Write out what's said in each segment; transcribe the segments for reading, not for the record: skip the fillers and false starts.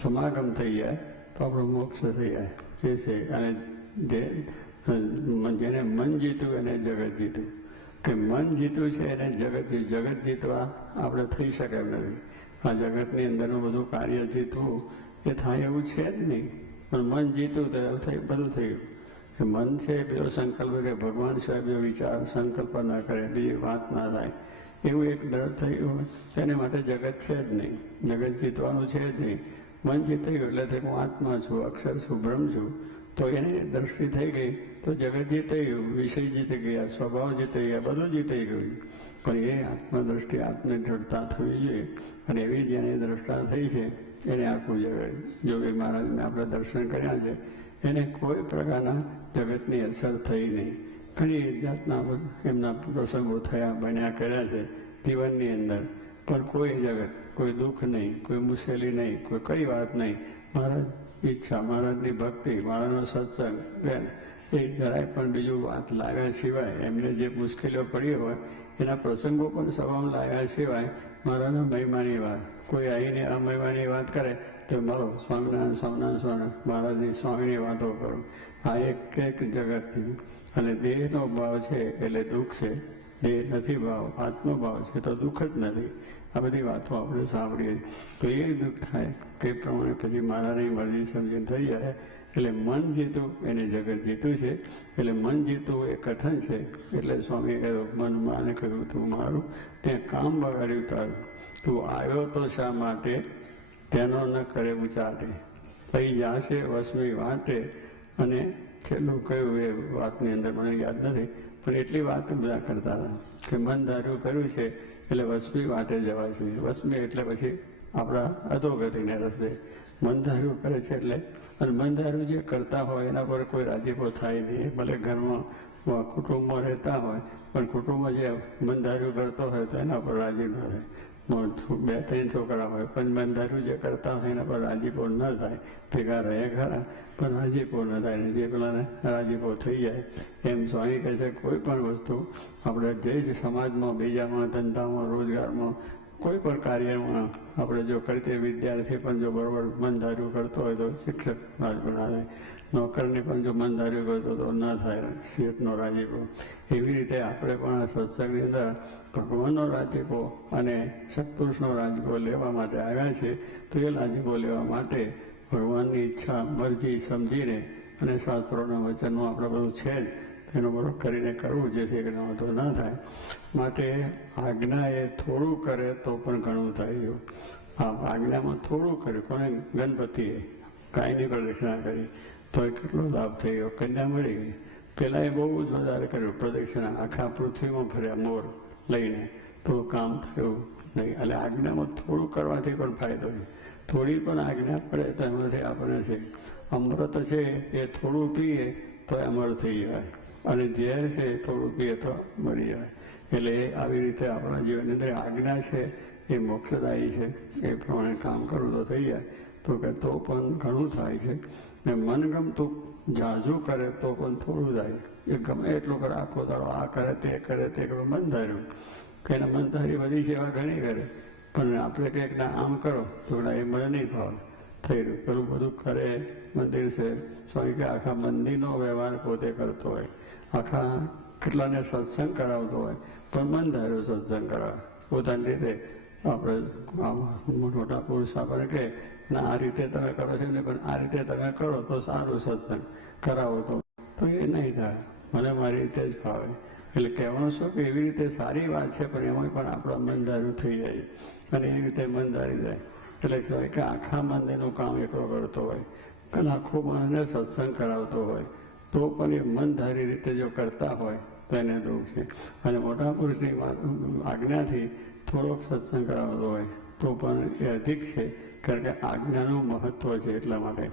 સમાગમ થઈ જાય તો આપણો મોક્ષ થઈ જાય એ છે. અને જેને મન જીત્યું એને જગત જીત્યું, કે મન જીત્યું છે એને જગત જીતવા આપણે થઈ શકે એમ નથી. આ જગતની અંદરનું બધું કાર્ય જીતવું એ થાય એવું છે જ નહીં, પણ મન જીત્યું તો એવું બધું થયું. કે મન છે પેલો સંકલ્પ કે ભગવાન સિવાય બીજો વિચાર સંકલ્પ ના કરે, બીજી વાત ના થાય, એવું એક ડર થયું. એના માટે જગત છે જ નહીં, જગત જીતવાનું છે જ નહીં. મન જીતી ગયું એટલે હું આત્મા છું, અક્ષર છું, બ્રહ્મ છું, તો એની દ્રષ્ટિ થઈ ગઈ તો જગત જીતી ગયું, વિષય જીતી ગયા, સ્વભાવ જીતી ગયા, બધું જીતી ગયું. પણ એ આત્મદ્રષ્ટિ આપને દ્રઢતા થવી જોઈએ. અને એવી જેની દ્રષ્ટા થઈ છે એને આખું જગત, જોગી મહારાજને આપણે દર્શન કર્યા છે, એને કોઈ પ્રકારના જગતની અસર થઈ નહીં. ઘણી જાતના એમના પ્રસંગો થયા બન્યા કર્યા છે જીવનની અંદર, પણ કોઈ જગત, કોઈ દુઃખ નહીં, કોઈ મુશ્કેલી નહીં, કોઈ કઈ વાત નહીં. મહારાજ ઈચ્છા, મહારાજની ભક્તિ, મહારાજનો સત્સંગ, એ જરાય પણ બીજું વાત લાવ્યા સિવાય, એમને જે મુશ્કેલીઓ પડી હોય એના પ્રસંગો પણ સભામાં લાવ્યા સિવાય મહારાજના મહિમાની વાત, કોઈ આવીને અમહિમાની વાત કરે તો મારો સ્વામિનારાયણ સ્વામિનારાયણ મહારાજની સ્વામીની વાતો કરો. આ એક જગતની. અને દેહનો ભાવ છે એટલે દુઃખ છે, દેહ નથી ભાવ, આત્મભાવ છે તો દુઃખ જ નથી. આ બધી વાતો આપણે સાંભળીએ તો એ દુઃખ થાય. કે પ્રમાણે પછી મહારાજની મરજી સમજીને થઈ જાય. એટલે મન જીતું એને જગત જીતું છે. એટલે મન જીતું એ કથન છે. એટલે સ્વામીએ કહ્યું, મનમાં કહ્યું તું મારું ત્યાં કામ બગાડ્યું તારું, તું આવ્યો તો શા માટે તેનો ન કરે ઉચાટે, થઈ જાશે વસમી વાટે. અને છેલ્લું કયું એ વાતની અંદર મને યાદ નથી, પણ એટલી વાત બધા કરતા હતા કે મન ધાર્યું કર્યું છે એટલે વસમી વાટે જવાય છે. વસમી એટલે પછી આપણા અધોગતિને રસ્તે મન ધાર્યું કરે છે એટલે. અને મન ધાર્યું જે કરતા હોય એના પર કોઈ રાજીપો થાય નહીં. ભલે ઘરમાં કુટુંબમાં રહેતા હોય પણ કુટુંબમાં જે મન ધાર્યું કરતો હોય તો એના પર રાજી ન થાય. 2-3 છોકરા હોય પણ મન ધાર્યું જે કરતા હોય એના પર રાજીપો ન થાય. ભેગા રહે ખરા પણ રાજીપો ન થાય ને જે પેલાને રાજીપો થઈ જાય. એમ સ્વામી કહે છે કોઈ પણ વસ્તુ આપણે જે સમાજમાં, બીજામાં, ધંધામાં, રોજગારમાં, કોઈ પણ કાર્યમાં આપણે જો કરીએ, વિદ્યાર્થી પણ જો બરોબર મન ધાર્યું કરતો હોય તો શિક્ષક રાજીપો ના થાય, નોકરને પણ જો મન ધાર્યું કરતો તો ના થાય શેઠનો રાજીપો. એવી રીતે આપણે પણ આ સત્સંગની અંદર ભગવાનનો રાજીપો અને સત્પુરુષનો રાજીપો લેવા માટે આવ્યા છે. તો એ રાજીપો લેવા માટે ભગવાનની ઈચ્છા, મરજી સમજીને અને શાસ્ત્રોના વચનમાં આપણે બધું છે જ તેનો બરોબર કરીને કરવું, જેથી કરીને વાંધો ના થાય. માટે આજ્ઞા એ થોડું કરે તો પણ ઘણું થાય. આ આજ્ઞામાં થોડું કર્યું, કોને? ગણપતિએ ગાયની પ્રદક્ષિણા કરી તો એ કેટલો લાભ થઈ ગયો, કન્યા મળી ગઈ. પહેલાં એ બહુ જ વધારે કર્યું પ્રદક્ષિણા, આખા પૃથ્વીમાં ફર્યા મોર લઈને, તો કામ થયું નહીં. એટલે આજ્ઞામાં થોડું કરવાથી પણ ફાયદો છે. થોડી પણ આજ્ઞા પડે તો એમાંથી આપણે છે અમૃત છે એ થોડું પીએ તો અમર થઈ જાય, અને ઝેર છે એ થોડું પીએ તો મરી જાય. એટલે આવી રીતે આપણા જીવનની અંદર આજ્ઞા છે એ મોક્ષદાયી છે. એ પ્રમાણે કામ કરવું તો થઈ જાય. તો કે તો પણ ઘણું થાય છે. ને મનગમતું ઝાઝું કરે તો પણ થોડું થાય. એ ગમે એટલું કરે, આખો દાડો આ કરે તે કરે તે કરે, મન ધાર્યું કે એના મન ધારી બધી સેવા ઘણી કરે, પણ આપણે કંઈક ના આમ કરો તો એ મને નહીં ભાવે થઈ રહ્યું. પેલું બધું કરે, મંદિર છે, સ્વામી કે આખા મંદિરનો વ્યવહાર પોતે કરતો હોય, આખા કેટલાને સત્સંગ કરાવતો હોય, પણ મન ધાર્યો સત્સંગ કરાવે પોતાની રીતે. આપણે મોટા પુરુષ આપણને કહે ના આ રીતે તમે કરો છો ને, પણ આ રીતે તમે કરો તો સારું સત્સંગ કરાવો તો એ નહીં થાય, મને મારી રીતે જ ફાવે. એટલે કહેવાનું શું કે એવી રીતે સારી વાત છે, પણ એમાં પણ આપણા મન ધાર્યું થઈ જાય અને એવી રીતે મન ધારી જાય. એટલે કહેવાય કે આખા મંદિરનું કામ એકલો કરતો હોય, લાખો માણસને સત્સંગ કરાવતો હોય, તો પણ એ મન ધારી રીતે જો કરતા હોય તો એને દુઃખ છે. અને મોટા પુરુષની આજ્ઞાથી થોડોક સત્સંગ કરાવતો હોય તો પણ એ અધિક છે, કારણ કે આજ્ઞાનું મહત્વ છે. એટલા માટે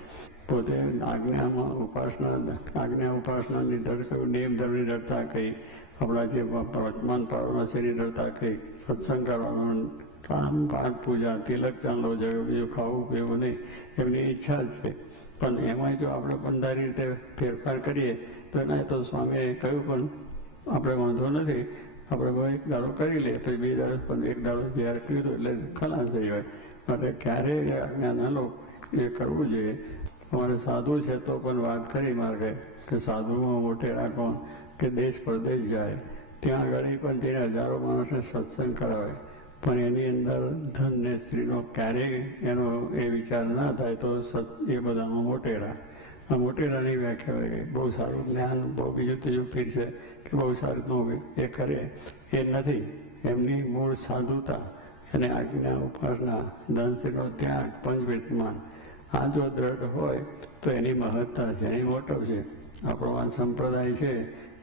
પોતે આજ્ઞામાં ઉપાસનાની દર કહ્યું, નિયમ ધર્મની ડરતા કહી, આપણા જે વર્તમાન પાડવાના છે એની ડરતા કહી, સત્સંગ કરવાનો, કામ પાઠ પૂજા, તિલક ચાંદલો જયો, બીજું ખાવું પીવું નહીં, એમની ઈચ્છા જ છે. પણ એમાં જો આપણે બંધારી રીતે ફેરફાર કરીએ તો એના તો સ્વામીએ કહ્યું પણ આપણે વાંધો નથી, આપણે એક દાડો કરી લઈએ, પછી 2 દાડો પણ 1 દાડો જ્યારે કીધું એટલે ખલાસ થઈ હોય. માટે ક્યારેય આજ્ઞા ન લો, એ કરવું જોઈએ. અમારે સાધુ છે તો પણ વાત કરી માર્ગે કે સાધુમાં મોટેરા કોણ કે દેશ પરદેશ જાય, ત્યાં આગળ પણ જઈને હજારો માણસને સત્સંગ કરાવે, પણ એની અંદર ધન ને સ્ત્રીનો ક્યારેય એનો એ વિચાર ના થાય તો એ બધામાં મોટેરા. આ મોટેરાની વ્યાખ્યા હોય બહુ સારું જ્ઞાન, બહુ બીજું ત્રીજું પીર છે કે બહુ સારું એ કરે, એ નથી. એમની મૂળ સાધુતા અને આજ્ઞા, ઉપાસના, ધન સ્ત્રીનો ત્યાગ, પંચવિતમાન, આ જો દ્રઢ હોય તો એની મહત્તા છે, એની મોટપ છે. આપણો આ સંપ્રદાય છે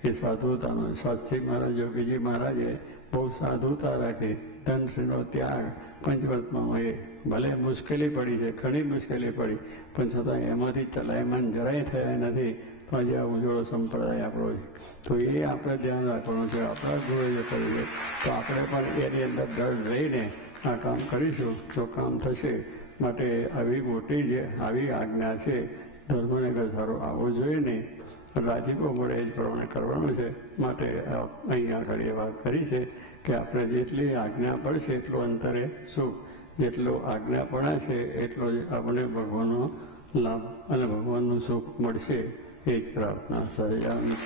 એ સાધુતાનો. શાસ્ત્રી મહારાજ, યોગીજી મહારાજે બહુ સાધુતા રાખી, ધનશ્રીનો ત્યાગ, પંચવર્તમાં એ ભલે મુશ્કેલી પડી છે, ઘણી મુશ્કેલી પડી, પણ છતાં એમાંથી ચલાયમાન જરાય થયા નથી. તો આજે આ ઉજળો સંપ્રદાય આપણો છે. તો એ આપણે ધ્યાન રાખવાનું છે. આપણા ગુરુએ જે કર્યું છે તો આપણે પણ એની અંદર દળ રહીને આ કામ કરીશું તો કામ થશે. માટે આવી મોટી જે આવી આજ્ઞા છે, ધર્મને ઘસારો આવવો જોઈએ નહીં, રાજીપો મળે એ જ પ્રમાણે કરવાનું છે. માટે અહીંયા આગળ એ વાત કરી છે કે આપણે જેટલી આજ્ઞા પડશે એટલું અંતરે સુખ, જેટલો આજ્ઞાપણા છે એટલો જ આપણે ભગવાનનો લાભ અને ભગવાનનું સુખ મળશે. એ જ પ્રાર્થના. સહજાનંદ.